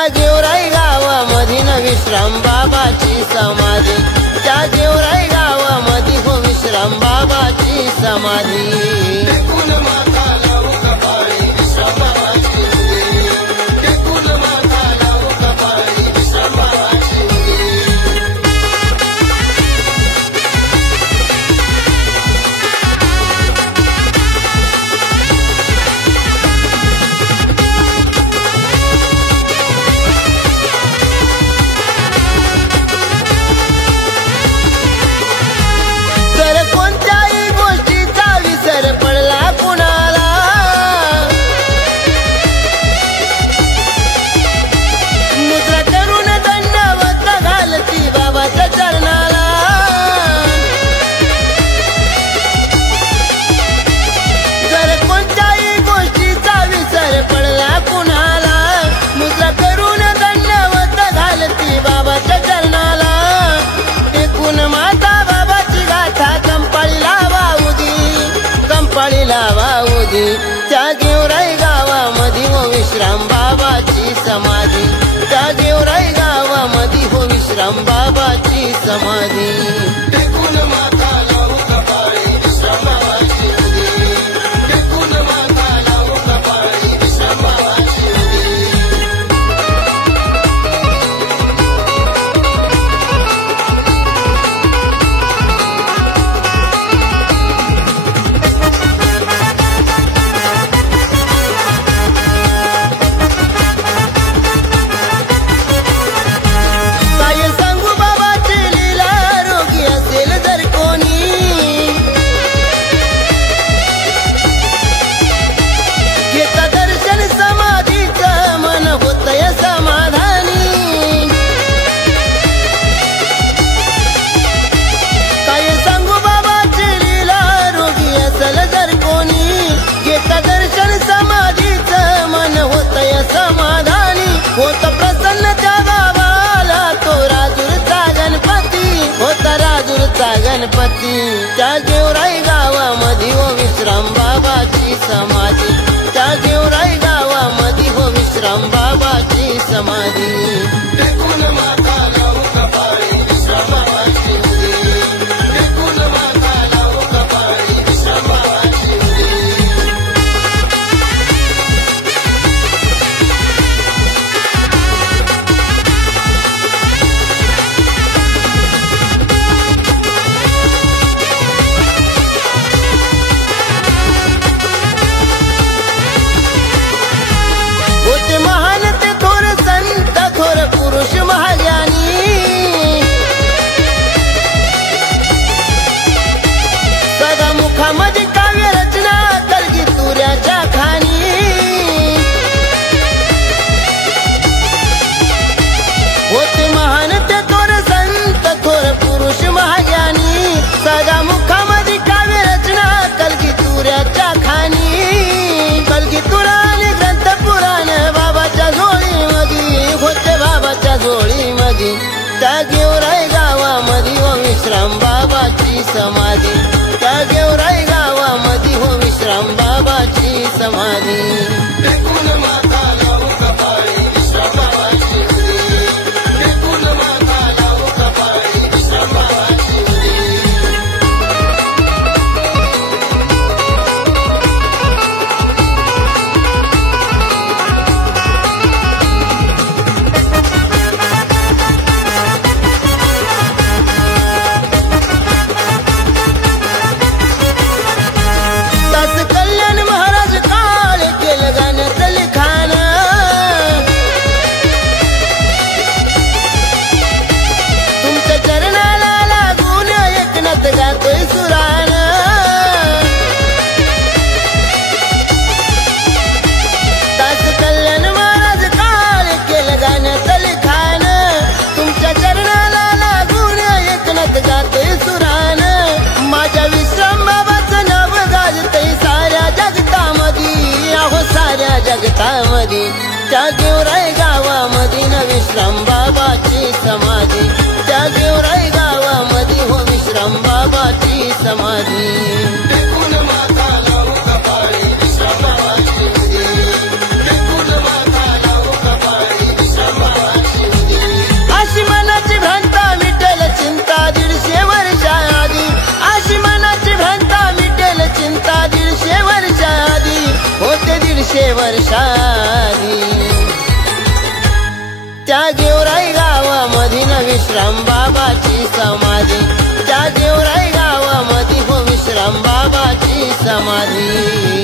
त्या गेवराई गावामधील विश्राम बाबाची समाधी, त्या गेवराई गावामध्ये हो विश्राम बाबाची समाधी। त्या गेवराई गावामध्ये हो विश्राम बाबाची समाधी, त्या गेवराई गावामध्ये हो विश्राम बाबाची समाधी। समाधानी होत प्रसन्न त्या बाबाला तो राजूरचा गणपती, होता राजूरचा गणपती। त्या गेवराई गावामध्ये हो विश्राम बाबाची समाधी, त्या गेवराई गावामध्ये हो विश्राम बाबाची समाधी। पुरुष महाज्ञानी सदा मुखामध्ये काव्य रचना कलगी तुऱ्याच्या खाणी, होते महान ते थोर संत थोर पुरुष महाज्ञानी, सदा मुखामध्ये काव्य रचना कलगी तुऱ्याच्या खाणी। कलगी तुरा आणि ग्रंथ पुराण बाबाच्या झोळीमध्ये होते, बाबाच्या झोळीमध्ये। त्या गेवराई गावामध्ये हो विश्राम बाबाची समाधी, त्या गेवराई गावामध्ये हो विश्राम बाबाची समाधी। जगतामध्ये त्या गेवराई गावामध्ये न विश्राम बाबाची समाधी, त्या गेवराई गावामध्ये हो विश्राम बाबाची समाधी। विश्राम बाबाची वर्षाधी त्या गेवराई गावामध्ये न विश्राम बाबाची समाधी त्या गेवराई गावामध्ये हो विश्राम बाबाची समाधी